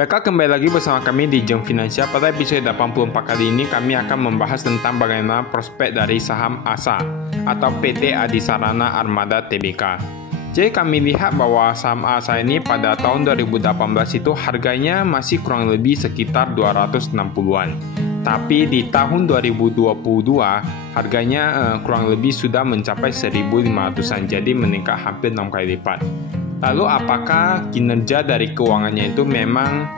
Baiklah, kembali lagi bersama kami di Jeng Finansial. Pada episode 84 kali ini kami akan membahas tentang bagaimana prospek dari saham ASA atau PT Adisarana Armada Tbk. Jadi kami lihat bahwa saham ASA ini pada tahun 2018 itu harganya masih kurang lebih sekitar 260-an. Tapi di tahun 2022 harganya kurang lebih sudah mencapai 1.500-an, jadi meningkat hampir 6 kali lipat. Lalu apakah kinerja dari keuangannya itu memang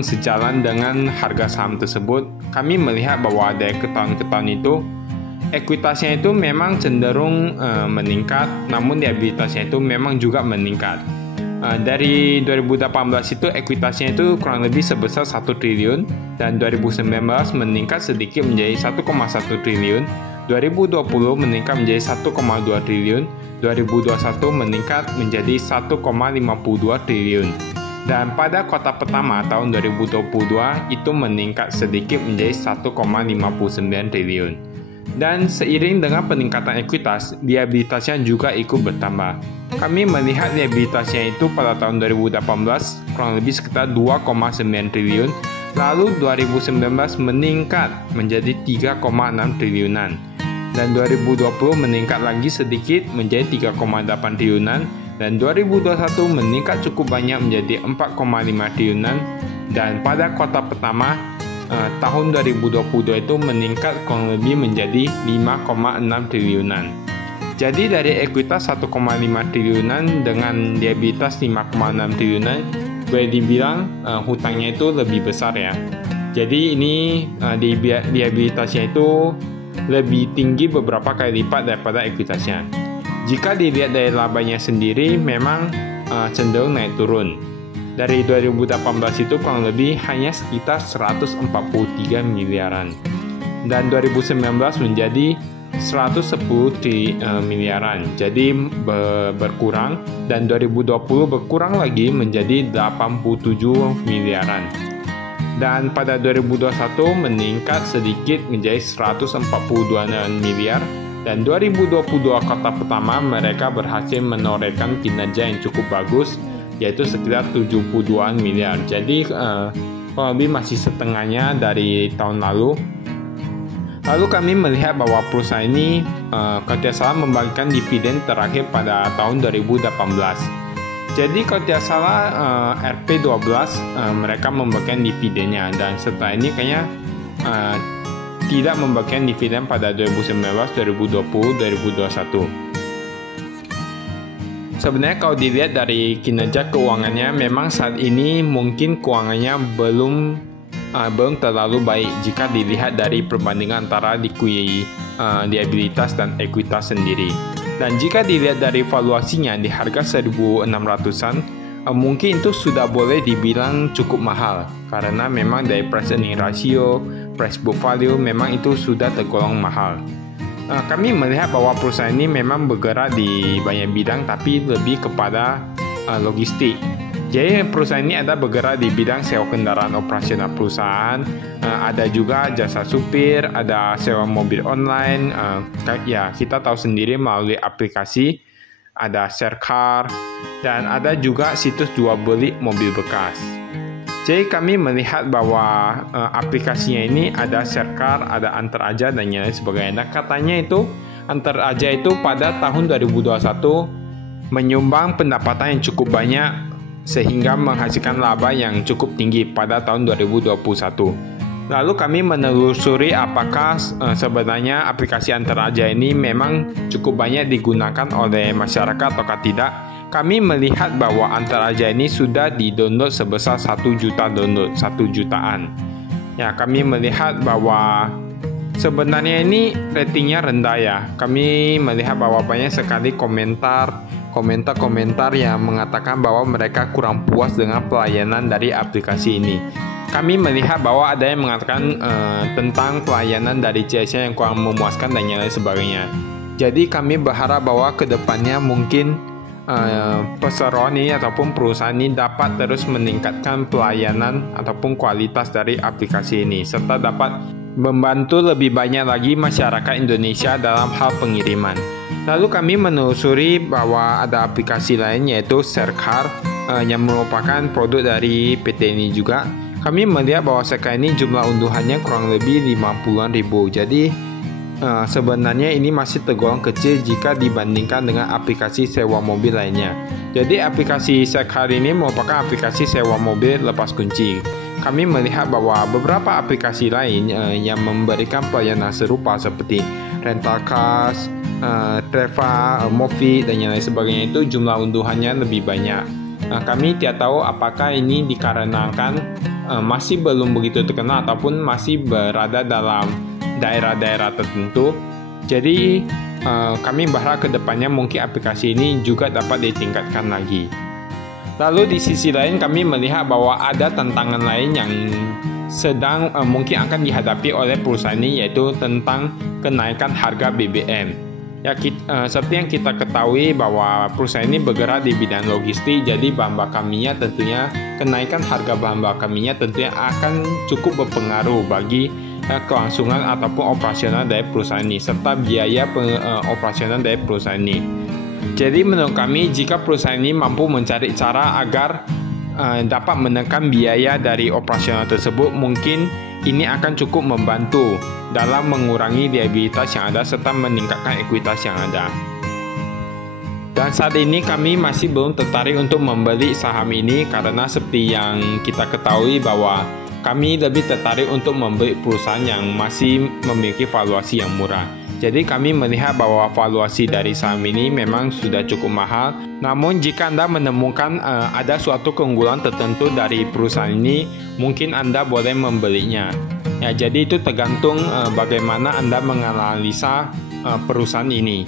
sejalan dengan harga saham tersebut? Kami melihat bahwa dari tahun ke tahun itu ekuitasnya itu memang cenderung meningkat, namun liabilitasnya itu memang juga meningkat. Dari 2018 itu ekuitasnya itu kurang lebih sebesar 1 triliun dan 2019 meningkat sedikit menjadi 1,1 triliun. 2020 meningkat menjadi 1,2 triliun, 2021 meningkat menjadi 1,52 triliun. Dan pada kuartal pertama tahun 2022 itu meningkat sedikit menjadi 1,59 triliun. Dan seiring dengan peningkatan ekuitas, liabilitasnya juga ikut bertambah. Kami melihat liabilitasnya itu pada tahun 2018 kurang lebih sekitar 2,9 triliun, lalu 2019 meningkat menjadi 3,6 triliunan. Dan 2020 meningkat lagi sedikit menjadi 3,8 triliunan, dan 2021 meningkat cukup banyak menjadi 4,5 triliunan, dan pada kuartal pertama tahun 2022 itu meningkat kurang lebih menjadi 5,6 triliunan. Jadi dari ekuitas 1,5 triliunan dengan liabilitas 5,6 triliunan, boleh dibilang hutangnya itu lebih besar ya. Jadi ini liabilitasnya itu lebih tinggi beberapa kali lipat daripada ekuitasnya. Jika dilihat dari labanya sendiri memang cenderung naik turun. Dari 2018 itu kurang lebih hanya sekitar 143 miliaran. Dan 2019 menjadi 110 miliaran. Jadi berkurang, dan 2020 berkurang lagi menjadi 87 miliaran. Dan pada 2021 meningkat sedikit menjadi 142 miliar, dan 2022 kuartal pertama mereka berhasil menorehkan kinerja yang cukup bagus, yaitu sekitar 72 miliar. Jadi kurang lebih masih setengahnya dari tahun lalu. Lalu kami melihat bahwa perusahaan ini kalau tidak salah membagikan dividen terakhir pada tahun 2018. Jadi kalau tidak salah RP12 mereka membagikan dividennya, dan setelah ini kayaknya tidak membagikan dividen pada 2019, 2020, 2021. Sebenarnya kalau dilihat dari kinerja keuangannya, memang saat ini mungkin keuangannya belum terlalu baik jika dilihat dari perbandingan antara liabilitas dan ekuitas sendiri. Dan jika dilihat dari valuasinya di harga 1.600-an, mungkin itu sudah boleh dibilang cukup mahal, karena memang dari price earning ratio, price book value memang itu sudah tergolong mahal. Kami melihat bahwa perusahaan ini memang bergerak di banyak bidang, tapi lebih kepada logistik. Jadi perusahaan ini ada bergerak di bidang sewa kendaraan operasional perusahaan, ada juga jasa supir, ada sewa mobil online, ya kita tahu sendiri melalui aplikasi, ada share car, dan ada juga situs jual beli mobil bekas. Jadi kami melihat bahwa aplikasinya ini ada share car, ada antar aja dan lain sebagainya. Nah, katanya itu antar aja itu pada tahun 2021 menyumbang pendapatan yang cukup banyak, sehingga menghasilkan laba yang cukup tinggi pada tahun 2021. Lalu kami menelusuri apakah sebenarnya aplikasi Antar Aja ini memang cukup banyak digunakan oleh masyarakat ataukah tidak. Kami melihat bahwa Antar Aja ini sudah di-download sebesar 1 juta download, 1 jutaan. Ya, kami melihat bahwa sebenarnya ini ratingnya rendah ya. Kami melihat bahwa banyak sekali komentar yang mengatakan bahwa mereka kurang puas dengan pelayanan dari aplikasi ini. Kami melihat bahwa ada yang mengatakan tentang pelayanan dari CSnya yang kurang memuaskan dan lain sebagainya. Jadi kami berharap bahwa kedepannya mungkin perseroan ini ataupun perusahaan ini dapat terus meningkatkan pelayanan ataupun kualitas dari aplikasi ini, serta dapat membantu lebih banyak lagi masyarakat Indonesia dalam hal pengiriman. Lalu kami menelusuri bahwa ada aplikasi lain yaitu Sharecar. yang merupakan produk dari PT ini juga, kami melihat bahwa sekarang ini jumlah unduhannya kurang lebih 50-an ribu. Jadi sebenarnya ini masih tergolong kecil jika dibandingkan dengan aplikasi sewa mobil lainnya. Jadi aplikasi Sekar ini merupakan aplikasi sewa mobil lepas kunci. Kami melihat bahwa beberapa aplikasi lain yang memberikan pelayanan serupa seperti rental cars, Treva, Mofi, dan yang lain sebagainya itu jumlah unduhannya lebih banyak. Kami tidak tahu apakah ini dikarenakan masih belum begitu terkenal ataupun masih berada dalam daerah-daerah tertentu. Jadi kami berharap ke depannya mungkin aplikasi ini juga dapat ditingkatkan lagi. Lalu di sisi lain kami melihat bahwa ada tantangan lain yang sedang mungkin akan dihadapi oleh perusahaan ini, yaitu tentang kenaikan harga BBM. Ya, seperti yang kita ketahui bahwa perusahaan ini bergerak di bidang logistik, jadi bahan bakar minyak tentunya kenaikan harga bahan bakar minyak tentunya akan cukup berpengaruh bagi kelangsungan ataupun operasional dari perusahaan ini serta biaya operasional dari perusahaan ini. Jadi menurut kami jika perusahaan ini mampu mencari cara agar dapat menekan biaya dari operasional tersebut, mungkin ini akan cukup membantu dalam mengurangi liabilitas yang ada serta meningkatkan ekuitas yang ada. Dan saat ini kami masih belum tertarik untuk membeli saham ini karena seperti yang kita ketahui bahwa kami lebih tertarik untuk membeli perusahaan yang masih memiliki valuasi yang murah. Jadi kami melihat bahwa valuasi dari saham ini memang sudah cukup mahal. Namun jika Anda menemukan ada suatu keunggulan tertentu dari perusahaan ini, mungkin Anda boleh membelinya. Ya, jadi itu tergantung bagaimana Anda menganalisa perusahaan ini.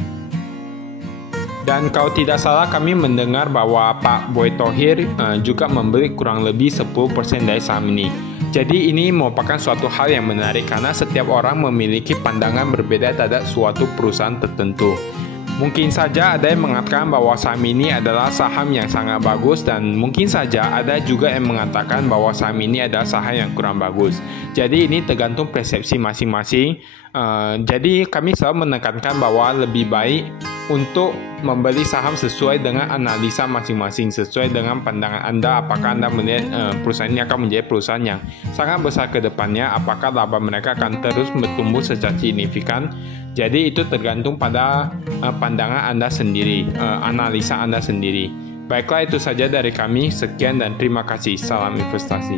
Dan kalau tidak salah kami mendengar bahwa Pak Boy Thohir juga membeli kurang lebih 10% dari saham ini. Jadi ini merupakan suatu hal yang menarik karena setiap orang memiliki pandangan berbeda terhadap suatu perusahaan tertentu. Mungkin saja ada yang mengatakan bahwa saham ini adalah saham yang sangat bagus dan mungkin saja ada juga yang mengatakan bahwa saham ini adalah saham yang kurang bagus. Jadi ini tergantung persepsi masing-masing. Jadi kami selalu menekankan bahwa lebih baik untuk membeli saham sesuai dengan analisa masing-masing, sesuai dengan pandangan Anda. Apakah Anda melihat perusahaan ini akan menjadi perusahaan yang sangat besar ke depannya, apakah laba mereka akan terus bertumbuh secara signifikan. Jadi itu tergantung pada pandangan Anda sendiri, analisa Anda sendiri. Baiklah, itu saja dari kami. Sekian dan terima kasih. Salam investasi.